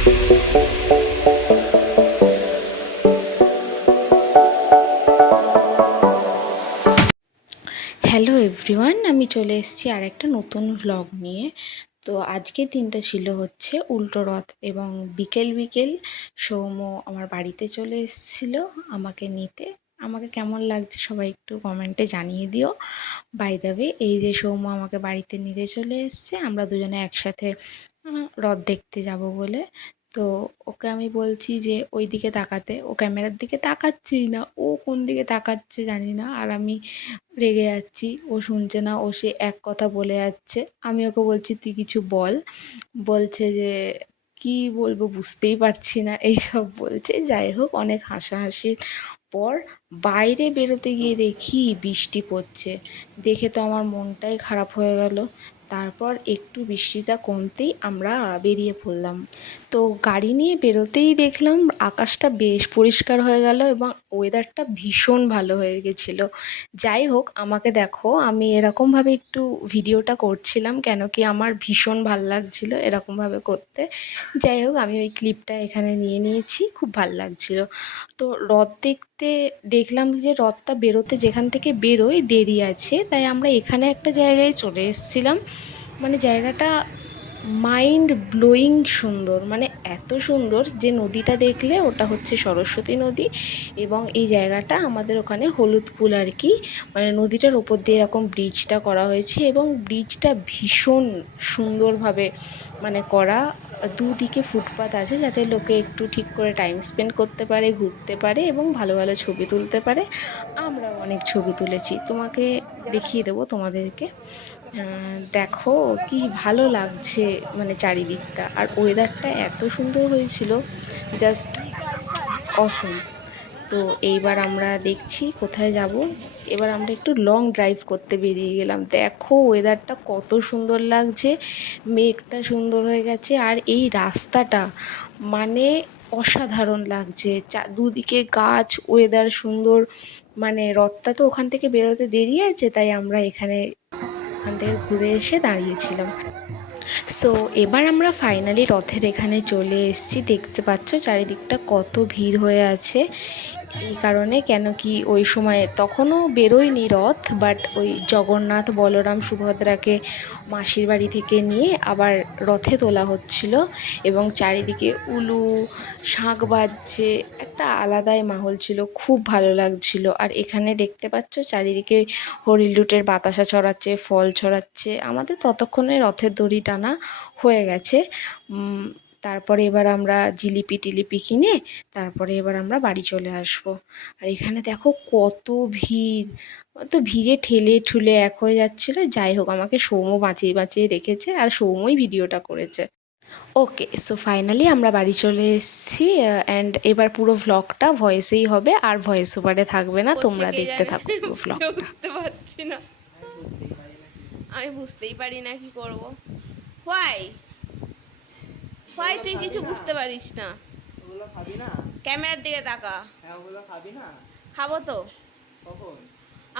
Hello everyone, আমি চলে এসেছি আর একটা নতুন ভ্লগ নিয়ে। তো আজকের দিনটা ছিল হচ্ছে উল্টো রথ, এবং বিকেল বিকেল সৌম্য আমার বাড়িতে চলে এসেছিল আমাকে নিতে। আমাকে কেমন লাগছে সবাই একটু কমেন্টে জানিয়ে দিও। বাই দ্য ওয়ে, এই যে সৌম্য আমাকে বাড়িতে নিতে চলে এসছে, আমরা দুজনে একসাথে রথ দেখতে যাব বলে। তো ওকে আমি বলছি যে ওই দিকে তাকাতে, ও ক্যামেরার দিকে তাকাচ্ছেই না, ও কোন দিকে তাকাচ্ছে জানি না। আর আমি রেগে যাচ্ছি, ও শুনছে না, ও সে এক কথা বলে যাচ্ছে। আমি ওকে বলছি তুই কিছু বল, বলছে যে কি বলবো বুঝতেই পারছি না, এইসব বলছে। যাই হোক, অনেক হাসাহাসির পর বাইরে বেরোতে গিয়ে দেখি বৃষ্টি পড়ছে। দেখে তো আমার মনটাই খারাপ হয়ে গেল। তারপর একটু বৃষ্টিটা কমতেই আমরা বেরিয়ে পড়লাম। তো গাড়ি নিয়ে বেরোতেই দেখলাম আকাশটা বেশ পরিষ্কার হয়ে গেল এবং ওয়েদারটা ভীষণ ভালো হয়ে গেছিলো। যাই হোক, আমাকে দেখো, আমি এরকমভাবে একটু ভিডিওটা করছিলাম কেন কি আমার ভীষণ ভাল লাগছিলো এরকমভাবে করতে। যাই হোক, আমি ওই ক্লিপটা এখানে নিয়ে নিয়েছি, খুব ভাল লাগছিলো। তো রথ দেখতে দেখলাম যে রথটা বেরোতে যেখান থেকে বেরোয় দেরি আছে, তাই আমরা এখানে একটা জায়গায় চলে এসেছিলাম। মানে জায়গাটা মাইন্ড ব্লোয়িং সুন্দর, মানে এত সুন্দর যে নদীটা দেখলে ওটা হচ্ছে সরস্বতী নদী। এবং এই জায়গাটা আমাদের ওখানে হলুদপুল আর কি, মানে নদীটার ওপর দিয়ে এরকম ব্রিজটা করা হয়েছে এবং ব্রিজটা ভীষণ সুন্দরভাবে মানে করা। দুদিকে ফুটপাত আছে যাতে লোকে একটু ঠিক করে টাইম স্পেন্ড করতে পারে, ঘুরতে পারে এবং ভালো ভালো ছবি তুলতে পারে। আমরাও অনেক ছবি তুলেছি, তোমাকে দেখিয়ে দেবো তোমাদেরকে। দেখো কি ভালো লাগছে, মানে চারিদিকটা, আর ওয়েদারটা এত সুন্দর হয়েছিল, জাস্ট অসম। তো এইবার আমরা দেখছি কোথায় যাব। এবার আমরা একটু লং ড্রাইভ করতে বেরিয়ে গেলাম। দেখো ওয়েদারটা কত সুন্দর লাগছে, মেঘটা সুন্দর হয়ে গেছে, আর এই রাস্তাটা মানে অসাধারণ লাগছে। দুদিকে গাছ, ওয়েদার সুন্দর। মানে রথটা তো ওখান থেকে বেরোতে দেরি আছে, তাই আমরা ওখান থেকে ঘুরে এসে দাঁড়িয়েছিলাম। সো এবার আমরা ফাইনালি রথের এখানে চলে এসেছি। দেখতে পাচ্ছ চারিদিকটা কত ভিড় হয়ে আছে। এই কারণে কেন কি ওই সময় তখনও বেরোয়নি রথ, বাট ওই জগন্নাথ বলরাম সুভদ্রাকে মাসির বাড়ি থেকে নিয়ে আবার রথে তোলা হচ্ছিল এবং চারিদিকে উলু শাঁখ বাজছে, একটা আলাদাই মাহল ছিল, খুব ভালো লাগছিল। আর এখানে দেখতে পাচ্ছ চারিদিকে হরিল লুটের বাতাসা ছড়াচ্ছে, ফল ছড়াচ্ছে। আমাদের ততক্ষণে রথের দড়ি টানা হয়ে গেছে। তারপরে এবার আমরা জিলিপি টিলিপি কিনে তারপরে এবার আমরা বাড়ি চলে আসবো। আর এখানে দেখো কত ভিড়, তো ভিড়ে ঠেলে ঠুলে এক হয়ে যাচ্ছিলো। যাই হোক, আমাকে সৌম্য বাঁচিয়ে বাঁচিয়ে রেখেছে আর সৌম্যই ভিডিওটা করেছে। ওকে, সো ফাইনালি আমরা বাড়ি চলে এসেছি। অ্যান্ড এবার পুরো ভ্লগটা ভয়েসেই হবে, আর ভয়েস ওভারে থাকবে না, তোমরা দেখতে থাকো পুরো ভ্লগটা। বুঝতে পারছি না, আমি বুঝতেই পারি না কি করব। হোয়াই হোয়াই তুই কিছু বুঝতে পারিস না? ওগুলো খাবি না? ক্যামেরার দিকে তাকা। হ্যাঁ, ওগুলো খাবি না? খাবো তো। কখন?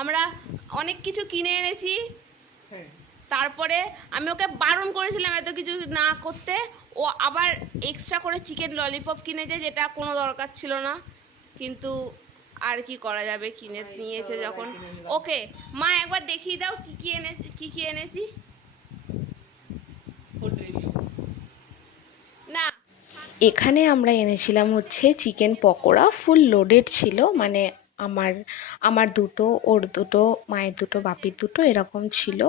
আমরা অনেক কিছু কিনে এনেছি, হ্যাঁ। তারপরে আমি ওকে বারণ করেছিলাম এত কিছু না করতে। ও আবার এক্সট্রা করে চিকেন ললিপপ কিনেছে, যেটা কোনো দরকার ছিল না, কিন্তু আর কি করা যাবে, কিনে নিয়েছে যখন। ওকে মা, একবার দেখিয়ে দাও কি কি এনেছি। না, এখানে আমরা এনেছিলাম হচ্ছে চিকেন পকোড়া, ফুল লোডেড ছিল। মানে আমার আমার দুটো, ওর দুটো, মায়ের দুটো, বাপির দুটো, এরকম ছিল।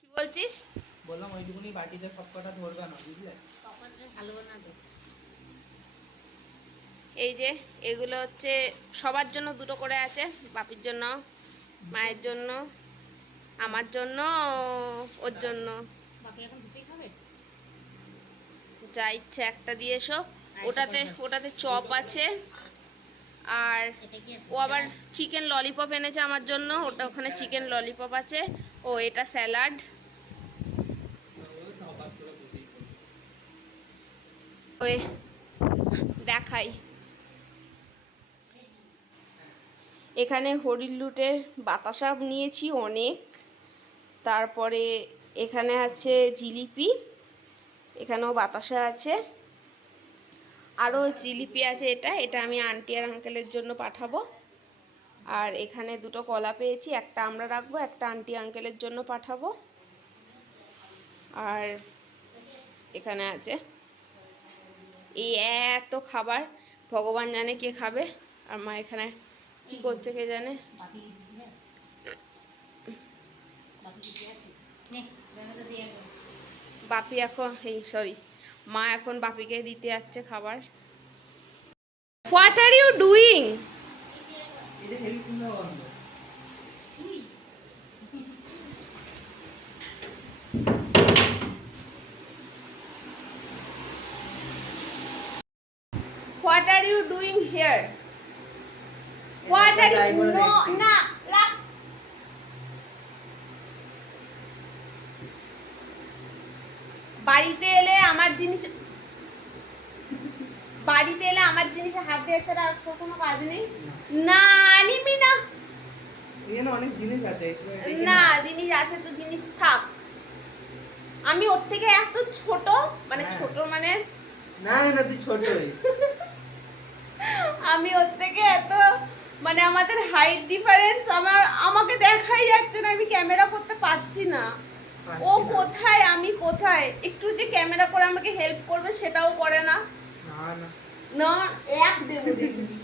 কি বলছিস? বললাম ওইটুকুনি বাটিতে সব কটা ধরবে না, বুঝলে? এই যে এগুলো হচ্ছে সবার জন্য দুটো করে আছে, বাপির জন্য, মায়ের জন্য, আমার জন্য, ওর জন্য। যা ইচ্ছে একটা দিয়ে এসো। ওটাতে চপ আছে, আর ও আবার চিকেন ললিপপ এনেছে আমার জন্য, ওখানে চিকেন ললিপপ আছে। ও এটা স্যালাড। ওই দেখাই, এখানে হরিল লুটের বাতাসা নিয়েছি অনেক। তারপরে এখানে আছে জিলিপি, এখানেও বাতাসা আছে। আরও জিলিপি আছে, এটা এটা আমি আন্টি আর আঙ্কেলের জন্য পাঠাবো। আর এখানে দুটো কলা পেয়েছি, একটা আমরা রাখবো, একটা আন্টি আঙ্কেলের জন্য পাঠাবো। আর এখানে আছে এই এত খাবার, ভগবান জানে কে খাবে। আর মা এখানে কি করছে কে জানে। বাপি এখন মা এখন বাপিকে দিতে যাচ্ছে খাবার। What are you doing? এটা হেভি সুন্দর গন্ধ। What are you doing here? What are try you করে নো দেখছি। না রাখ। বাড়িতে এলে আমার জিনিস হাত দিয়ে ছাড়া আর তো কোনো কাজ নেই। না নিবি না। এখানে অনেক জিনিস আছে, এখানে না জিনিস আছে তো জিনিস থাক। আমি ওর থেকে এত ছোট, মানে হ্যাঁ। ছোট মানে না না তুই ছোটই। আমি ওর থেকে এত, মানে আমাদের হাইট ডিফারেন্স, আমাকে দেখাই যাচ্ছে না, আমি ক্যামেরা করতে পারছি না। ও পারছি না। কোথায় আমি কোথায়, একটু যে ক্যামেরা করে আমাকে হেল্প করবে সেটাও করে না। না না না এক দেবো দেখবি।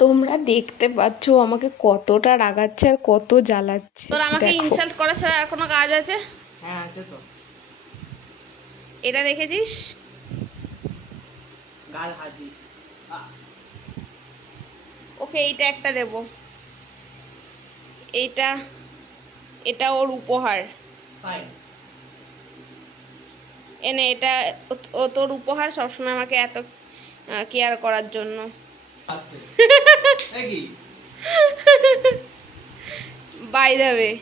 তোমরা দেখতে পাচ্ছ ও আমাকে কতটা রাগাচ্ছে আর কত জ্বালাচ্ছে। তোর আমাকে দেখো ইনসাল্ট করা ছাড়া আর কোনো কাজ আছে? হ্যাঁ আছে তো। এটা দেখেছিস? গাল হাজি। ওকে এইটা একটা দেব, এইটা এটা ওর উপহার। ফাইন। এনে এটা ও তোর উপহার, সবসময় আমাকে এত কেয়ার করার জন্য। আছে কি? বাই দ্য ওয়ে,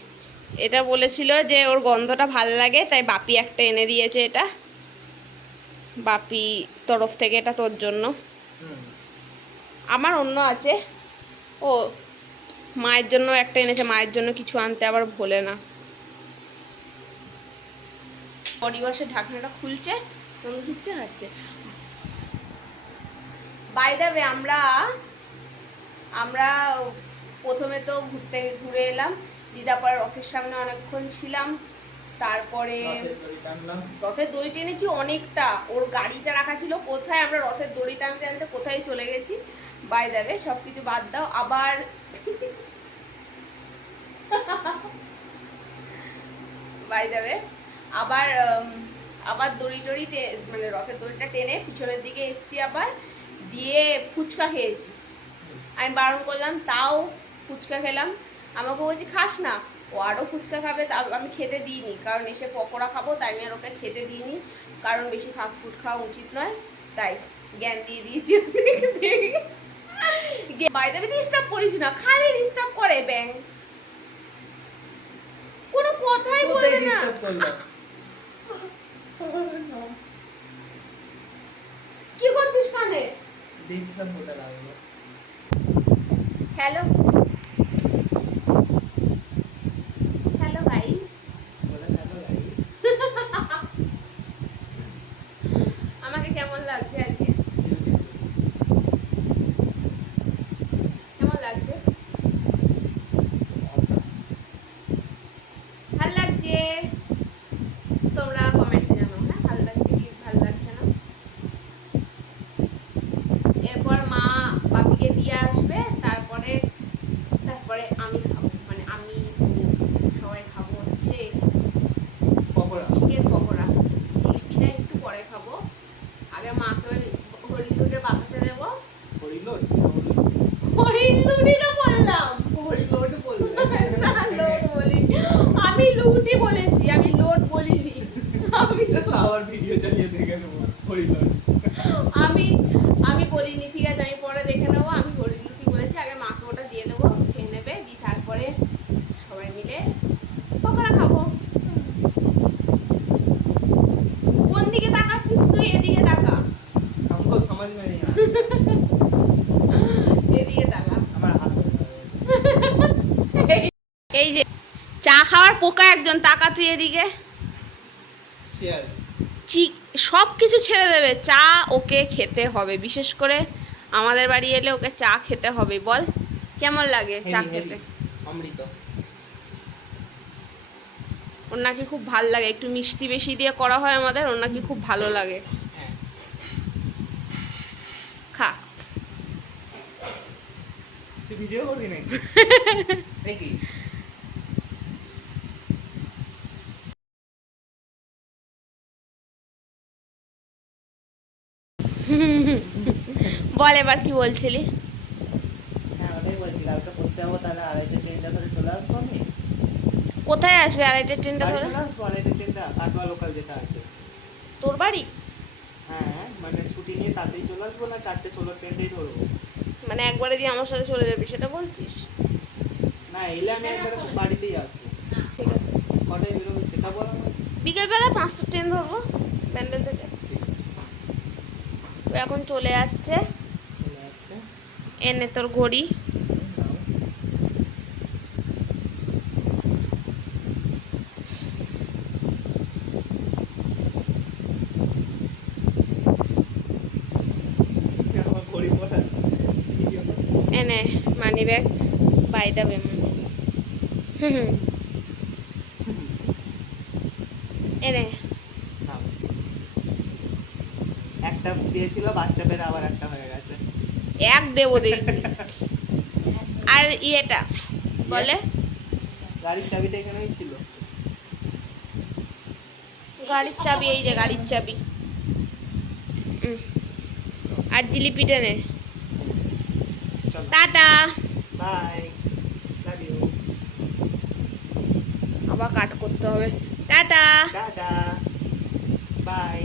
এটা বলেছিল যে ওর গন্ধটা ভাল লাগে, তাই বাপি একটা এনে দিয়েছে। এটা বাপি তরফ থেকে, এটা তোর জন্য। আমার অন্য আছে, ও মায়ের জন্য একটা এনেছে, মায়ের জন্য কিছু আনতে আবার ভোলে না। বডি ওয়াশের ঢাকনাটা খুলছে, তোমরা ঢুকতে হচ্ছে। বাই দ্য ওয়ে, আমরা প্রথমে তো ঘুরে এলাম, দিদাপাড়া রথের সামনে অনেকক্ষণ ছিলাম। তারপরে রথের দড়ি টেনেছি অনেকটা, ওর গাড়িটা রাখা ছিল কোথায়, আমরা রথের দড়ি টানতে টানতে কোথায় চলে গেছি। বাই দ্য ওয়ে সব কিছু বাদ দাও, আবার বাই দ্য ওয়ে আবার দড়ি মানে রথের দড়িটা টেনে পিছনের দিকে এসছি, আবার দিয়ে ফুচকা খেয়েছি। আমি বারণ করলাম, তাও ফুচকা খেলাম। আমাকে বলছি খাস না, ও আরও ফুচকা খাবে, তা আমি খেতে দিইনি, কারণ এসে পকোড়া খাবো, তাই আমি আর ওকে খেতে দিইনি, কারণ বেশি ফাস্টফুড খাওয়া উচিত নয়, তাই জ্ঞান দিয়ে দিয়েছি। বাইরে ডিস্টার্ব করিস না, খালি ডিস্টার্ব করে ব্যাং, কোনো কথাই বলে না। কি করছিস কানে? দেখছিলাম কোথায় লাগলো। হ্যালো হ্যালো গাইস, বলে হ্যালো গাইস। আমাকে কেমন লাগছে আজকে? কেমন লাগছে? ভাল লাগছে? তোমরা কমেন্টে জানাও, হ্যাঁ ভাল লাগছে কি ভাল লাগছে না। এরপর মা বাপিকে দিয়ে আসবে, তারপরে আমি খাবো, মানে আমি সবাই খাবো হচ্ছে পকোড়া। চিকেন পকোড়া। জিলিপিটা একটু পরে খাবো, আগে মাকে ওই হরিলুটের বাতাসা দেবো। হরিলোড। হরিলুটই তো বললাম, হরিলোড বললে। না লোড বলি, আমি লুটি বলেছি, আমি লোড বলিনি। আমি আবার ভিডিও চালিয়ে দেখে নেবো হরিলোড। আমি বলিনি, ঠিক আছে আমি পরে দেখে নেবো। আমি হরিলুটি বলেছি, আগে মাকে ওটা দিয়ে দেবো, খেয়ে নেবে, দিয়ে তারপরে সবাই মিলে পকোড়া খাবো। কোন দিকে তাকাচ্ছিস তুই? এদিকে তাকা, हमको समझ में नहीं आ এদিকে তাকা। আমার হাত এই যে চা খাওয়ার পোকা একজন, তাকা তুই এদিকে। চিয়ার্স। সব কিছু ছেড়ে দেবে, চা ওকে খেতে হবে, বিশেষ করে আমাদের বাড়ি এলে ওকে চা খেতে হবে। বল কেমন লাগে চা খেতে? অমৃত। ওর নাকি খুব ভাল লাগে, একটু মিষ্টি বেশি দিয়ে করা হয় আমাদের, ওর নাকি খুব ভালো লাগে। হ্যাঁ। খা। তুই ভিডিও করবি নাকি? নাকি? বল এবার কি বলছিলি? হ্যাঁ ওটাই বলছি, কালকে পড়তে যাবো, তাহলে 2:30 ট্রেনটা ধরে চলে আসবো আমি। কোথায় আসবে আড়াইটে ট্রেনটা বাড়ি ধরে? চলে আসবো 2:30 ট্রেনটা, কাটোয়া লোকাল যেটা আছে। তোর বাড়ি? হ্যাঁ মানে ছুটি নিয়ে তাড়াতাড়ি চলে আসবো, না 4:16 ট্রেনটাই ধরবো? মানে একবারে দিয়ে আমার সাথে চলে যাবি সেটা বলছিস? না এলে আমি একবারে বাড়িতেই আসবো। ঠিক আছে, কটায় বেরোবে সেটা বল আমাকে। বিকেলবেলা 5টা ট্রেন ধরবো ব্যান্ডেল থেকে। ঠিক আছে, ও এখন চলে যাচ্ছে। চলে যাচ্ছে। এনে তোর ঘড়ি। নাও। আমার ঘড়ি পড়া ভিডিও কর। এনে money bag, by the way money. এনে নাও। একটা দিয়েছিল বাচ্চা পেরে, আবার একটা হয়ে গেছে। এক দেবো দেখবি। আর ইয়েটা বলে, গাড়ির চাবিটা এখানেই ছিল। গাড়ির চাবি এই যে গাড়ির চাবি। আর জিলিপিটা নে। চলো টাটা। বাই, লাভ ইউ, আবার কাট করতে হবে। টাটা। Tata, by.